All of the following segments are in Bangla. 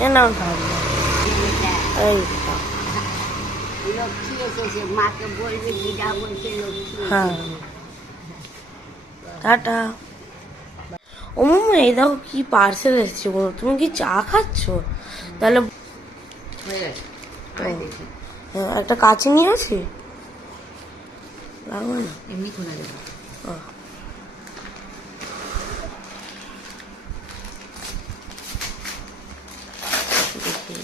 এ নাও ধরো এই হ্যাঁ। টাটা ও মামা এই দেখো কি পার্সেল এসেছে বলো তুমি কি চা খাচ্ছ তাহলে একটা কাছে নিয়ে আসি লাগবে না এমনি খোলা যাবে ও। দেখি,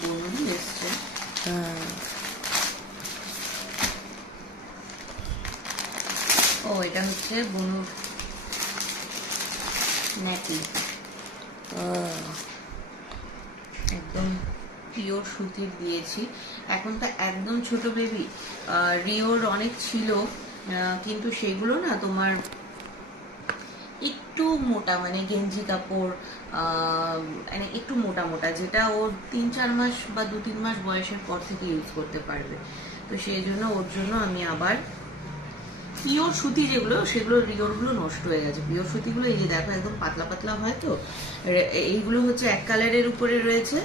বনুন এসছে ও, এটা হচ্ছে বনুর ন্যাপি একদম পিওর সুতির দিয়েছি। এখন তো একদম ছোট বেবি রিওর অনেক ছিল কিন্তু সেগুলো না তোমার একটু মোটা মানে গেঞ্জি কাপড় একটু মোটা মোটা যেটা ওর তিন চার মাস বা দু তিন মাস বয়সের পর থেকে ইউজ করতে পারবে। তো সেই জন্য ওর জন্য আমি আবার পিওর সুতি যেগুলো সেগুলো রিওরগুলো নষ্ট হয়ে গেছে। পিওর সুতিগুলো এই যে দেখো একদম পাতলা পাতলা হয় তো? এইগুলো হচ্ছে এক কালারের উপরে রয়েছে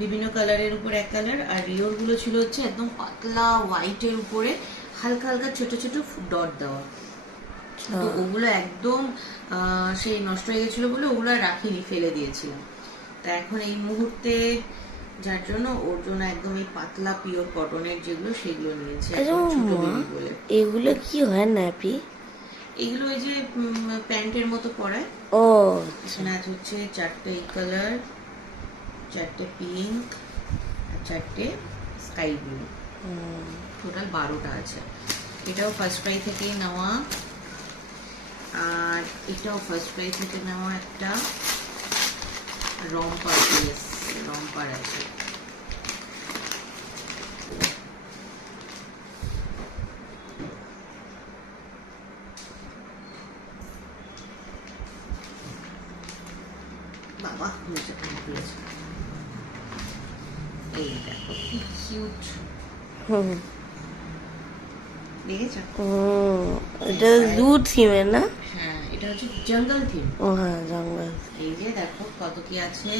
বিভিন্ন কালারের উপর এক কালার আর রিওরগুলো ছিল হচ্ছে একদম পাতলা হোয়াইটের উপরে হালকা হালকা ছোট ছোট ডট দেওয়া। তো ওগুলো একদম আহ, সেই নষ্ট হয়ে গেছিল বলে ওগুলো আর রাখিনি ফেলে দিয়েছিলাম। তা এখন এই মুহূর্তে যার জন্য ওর জন্য একদম এই পাতলা পিওর কটনের যেগুলো সেগুলো নিয়েছে এগুলো কি হয় ন্যাপি এগুলো ওই যে প্যান্টের মতো পরায়। ও হচ্ছে চারটে এই কালার চারটে পিঙ্ক আর চারটে স্কাই ব্লু টোটাল বারোটা আছে। এটাও ফার্স্ট প্রাই থেকেই নেওয়া। আর এটাও ফার্স্ট প্রাই থেকে নেওয়া একটা। রম্পার পিস রম্পার আছে। বাবা নিচে খুলেছে এই দেখো। কি কিউট হুম, দেখেছ হুম, এটা দুধ থিমের না? হ্যাঁ। এটা হচ্ছে জঙ্গল থিম ও হ্যাঁ জঙ্গল এই যে দেখো কত কি আছে?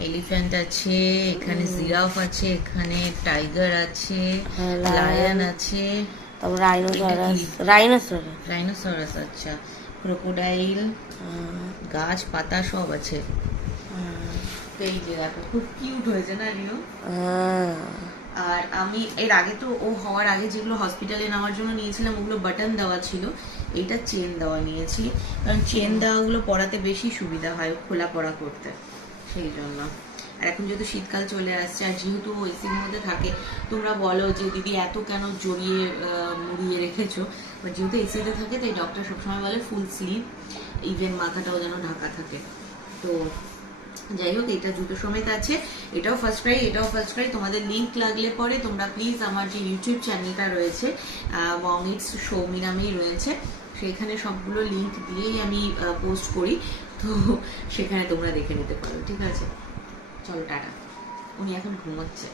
এলিফ্যান্ট আছে এখানে জিরাফ আছে এখানে টাইগার আছে হ্যাঁ, লায়ন আছে। তারপর রাইনোসরাস? রাইনোসরাস রাইনোসরাস আচ্ছা। ক্রোকোডাইল গাছ পাতা সব আছে। তো এই যে দেখো খুব কিউট হয়েছে না রিও আর আমি এর আগে তো ও হওয়ার আগে যেগুলো হসপিটালে নেওয়ার জন্য নিয়েছিলাম ওগুলো বাটন দেওয়া ছিল। এইটা চেন দেওয়া নিয়েছি। কারণ চেন দেওয়াগুলো পড়াতে বেশি সুবিধা হয় খোলা পড়া করতে। সেই জন্য। আর এখন যেহেতু শীতকাল চলে আসছে আর যেহেতু এসির মধ্যে থাকে তোমরা বলো যে দিদি এত কেন জড়িয়ে মুড়িয়ে রেখেছো? বা যেহেতু এসিতে থাকে তাই ডক্টর সবসময় বলে ফুল স্লিভ ইভেন মাথাটাও যেন ঢাকা থাকে। তো যাই হোক, এটা জুতো সমেত আছে। এটাও ফার্স্ট ক্রাই এটাও ফার্স্ট ক্রাই তোমাদের লিঙ্ক লাগলে পরে তোমরা প্লিজ আমার যে ইউটিউব চ্যানেলটা রয়েছে মং ইটস সৌমি নামেই রয়েছে, সেখানে সবগুলো লিঙ্ক দিয়েই আমি পোস্ট করি। তো সেখানে তোমরা দেখে নিতে পারো, ঠিক আছে? চলো, টাটা। উনি এখন ঘুমোচ্ছে।